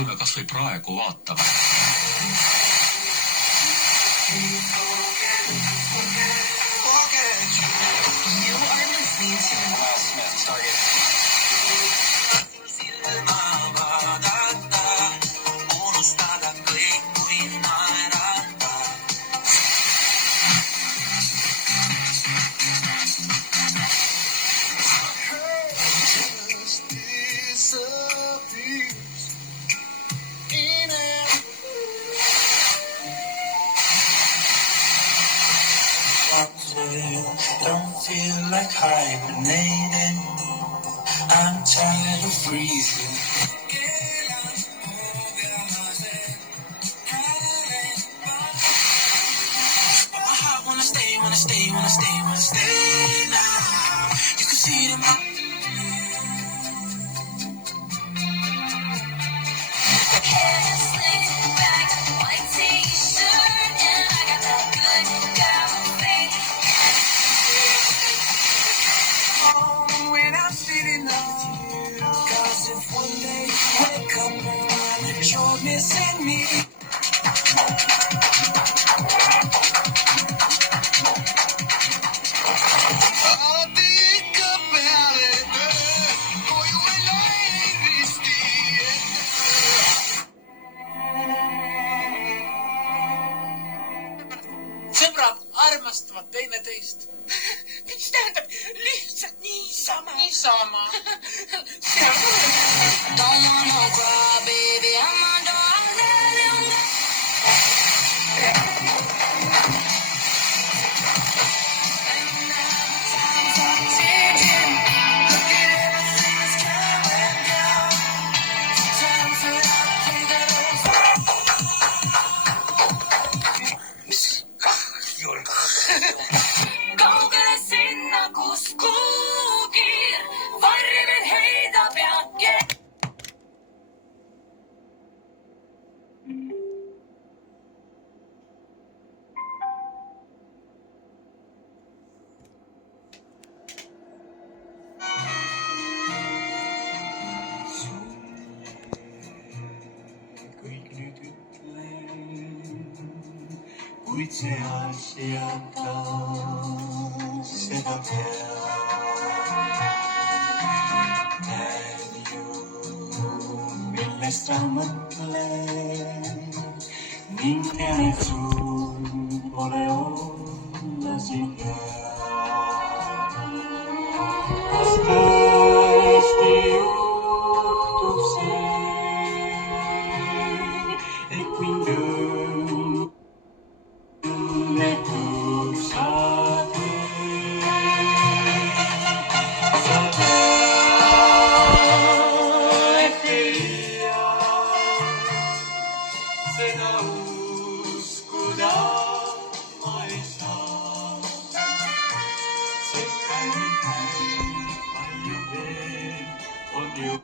kui me kas või praegu vaatame. You are listening to Will Smith, Target. Don't feel like hibernating. I'm tired of freezing. My heart wanna stay now. You can see it in my when I'm sitting up with you. 'Cause if one day you wake up and you're missing me. Sõbrad armastavad teineteist. mis tähendab lihtsalt niisama. Niisama. Don't wanna cry, baby, I'm kaugele sinna, kus kuugir varjumid heidab ja kõik nüüd ütlen, kuid see asjata seda näen ju, millest sa mõtled ning tean, et sul pole olla siin hea. Kas tõesti juhtub see, et mind õnnetuks sa teed? Sa tead, seda uskuda ma ei saa, sest palju veel on ju